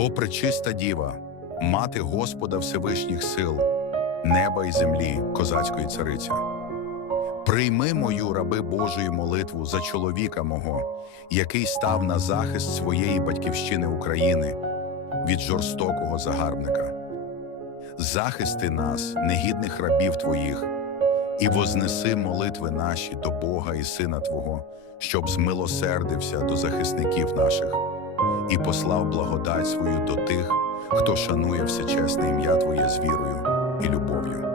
О пречиста діва, мати Господа Всевишніх сил, неба і землі, козацької цариця. Прийми мою раби Божої молитву за чоловіка мого, який став на захист своєї батьківщини України від жорстокого загарбника. Захисти нас, негідних рабів Твоїх, і вознеси молитви наші до Бога і Сина Твого, щоб змилосердився до захисників наших і послав благодать свою до тих, хто шанує всечесне ім'я Твоє з вірою і любов'ю.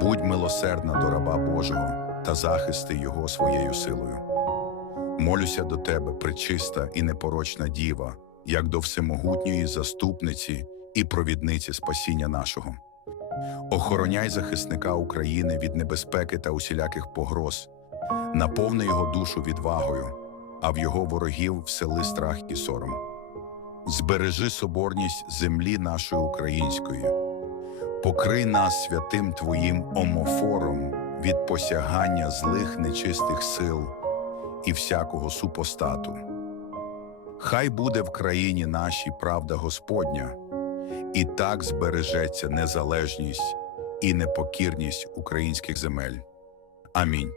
Будь милосердна до раба Божого та захисти Його своєю силою. Молюся до Тебе, пречиста і непорочна діва, як до всемогутньої заступниці і провідниці спасіння нашого. Охороняй захисника України від небезпеки та усіляких погроз, наповни його душу відвагою, а в його ворогів всели страх і сором. Збережи соборність землі нашої української, покрий нас святим Твоїм омофором від посягання злих нечистих сил і всякого супостату. Хай буде в країні нашій правда Господня, і так збережеться незалежність і непокірність українських земель. Амінь.